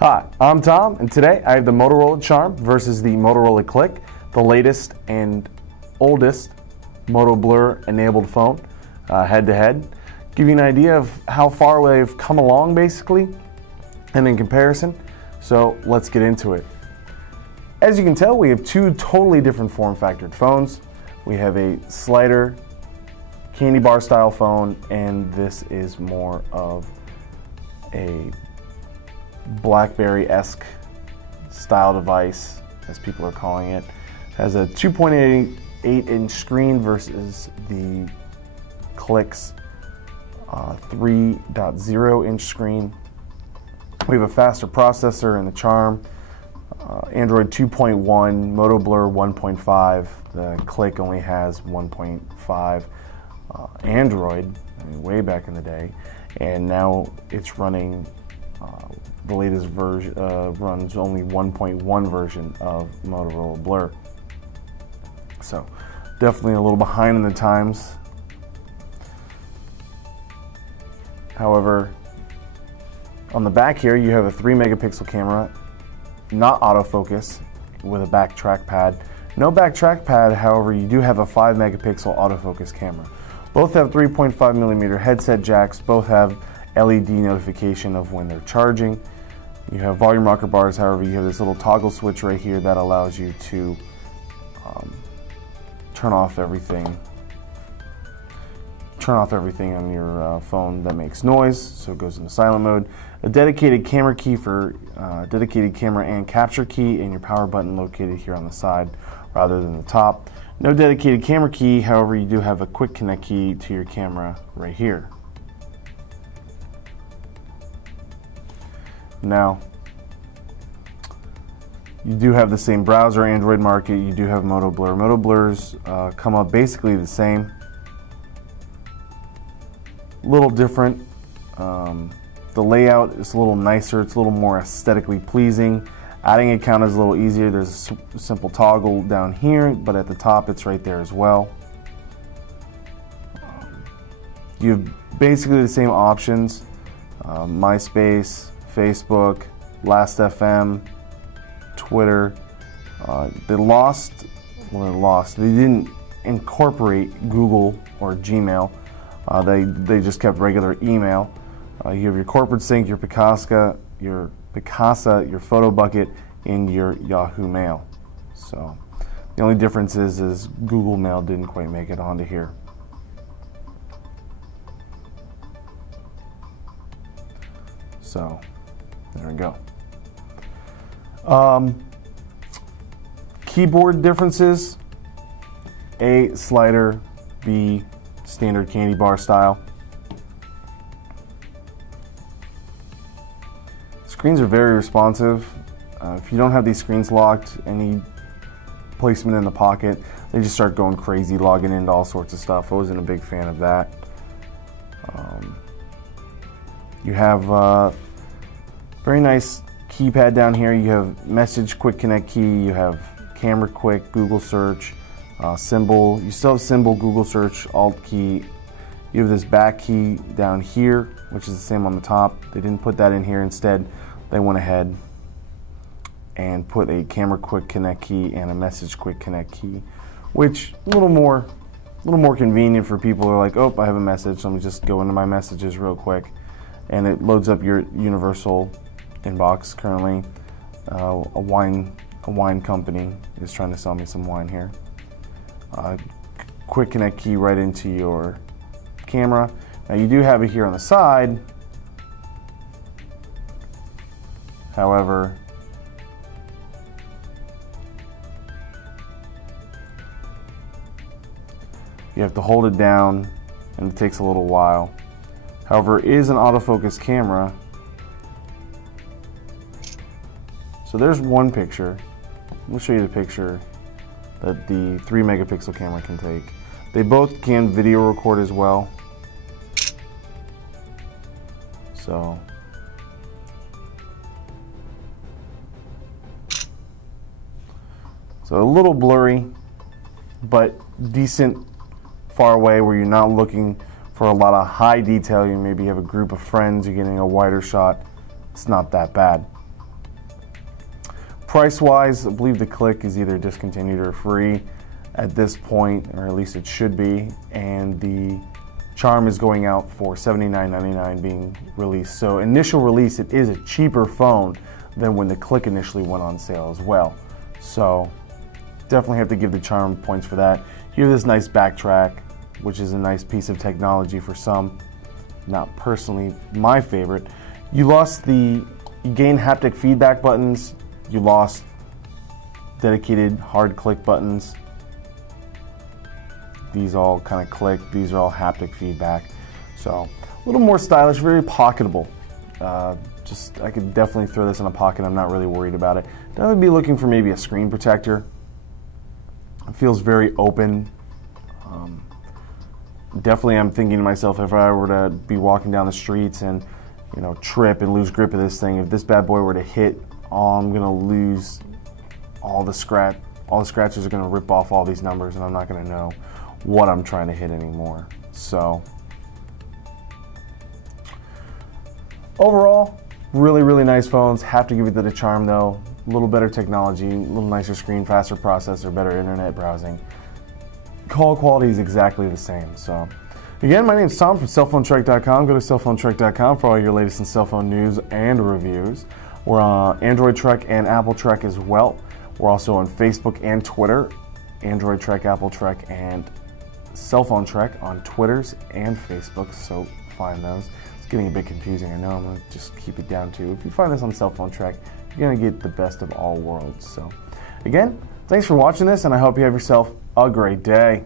Hi, I'm Tom, and today I have the Motorola Charm versus the Motorola Cliq, the latest and oldest Moto Blur enabled phone, head to head. Give you an idea of how far they've come along basically, and in comparison. So let's get into it. As you can tell, we have two totally different form factored phones. We have a slider candy bar style phone, and this is more of a BlackBerry-esque style device, as people are calling it. It has a 2.8-inch screen versus the Cliq's 3.0-inch screen. We have a faster processor in the Charm, Android 2.1, Moto Blur 1.5. The Cliq only has 1.5 Android, way back in the day, and now it's running the latest version, runs only 1.1 version of Motorola Blur. So definitely a little behind in the times. However, on the back here you have a 3-megapixel camera, not autofocus, with a back trackpad. No back trackpad, however, you do have a 5-megapixel autofocus camera. Both have 3.5mm headset jacks, both have LED notification of when they're charging. You have volume rocker bars, however, you have this little toggle switch right here that allows you to turn off everything on your phone that makes noise, so it goes into silent mode. A dedicated camera key for dedicated camera and capture key, and your power button located here on the side rather than the top. No dedicated camera key, however, you do have a quick connect key to your camera right here. Now, you do have the same browser, Android market, you do have Moto Blur. Moto Blurs come up basically the same. A little different. The layout is a little nicer, it's a little more aesthetically pleasing. Adding account is a little easier. There's a simple toggle down here, but at the top it's right there as well. You have basically the same options. MySpace, Facebook, Last.fm, Twitter. They didn't incorporate Google or Gmail. They just kept regular email. You have your corporate sync, your Picasa, your photo bucket, and your Yahoo Mail. So the only difference is Google Mail didn't quite make it onto here. So there we go. Keyboard differences: A, slider; B, standard candy bar style. Screens are very responsive. If you don't have these screens locked and you place them in the pocket, they just start going crazy, logging into all sorts of stuff. I wasn't a big fan of that. You have very nice keypad down here. You have message quick connect key, you have camera quick, Google search, symbol. You still have symbol, Google search, alt key. You have this back key down here, which is the same on the top. They didn't put that in here. Instead, they went ahead and put a camera quick connect key and a message quick connect key, which a little more convenient for people who are like, oh, I have a message, let me just go into my messages real quick, and it loads up your universal inbox. Currently, a wine company is trying to sell me some wine here. Quick connect key right into your camera. Now you do have it here on the side. However, you have to hold it down, and it takes a little while. However, it is an autofocus camera. So there's one picture. Let me show you the picture that the 3-megapixel camera can take. They both can video record as well. So a little blurry, but decent far away where you're not looking for a lot of high detail. You maybe have a group of friends, you're getting a wider shot. It's not that bad. Price-wise, I believe the Cliq is either discontinued or free at this point, or at least it should be, and the Charm is going out for $79.99 being released. So initial release, it is a cheaper phone than when the Cliq initially went on sale as well. So definitely have to give the Charm points for that. You have this nice backtrack, which is a nice piece of technology for some. Not personally my favorite. You gain haptic feedback buttons. You lost dedicated hard click buttons. These all kind of click. These are all haptic feedback. So a little more stylish, very pocketable. I could definitely throw this in a pocket. I'm not really worried about it. I would be looking for maybe a screen protector. It feels very open. Definitely I'm thinking to myself, if I were to be walking down the streets and trip and lose grip of this thing, if this bad boy were to hit, I'm gonna lose all the scratches are gonna rip off all these numbers, and I'm not gonna know what I'm trying to hit anymore. So overall, really nice phones. Have to give it to the Charm though. A little better technology, a little nicer screen, faster processor, better internet browsing. Call quality is exactly the same. So again, my name is Tom from cellphonetrek.com. Go to cellphonetrek.com for all your latest in cell phone news and reviews. We're on Android Trek and Apple Trek as well. We're also on Facebook and Twitter. Android Trek, Apple Trek, and Cell Phone Trek on Twitters and Facebook, so find those. It's getting a bit confusing, I know. I'm going to just keep it down to, if you find this on Cell Phone Trek, you're going to get the best of all worlds. So again, thanks for watching this, and I hope you have yourself a great day.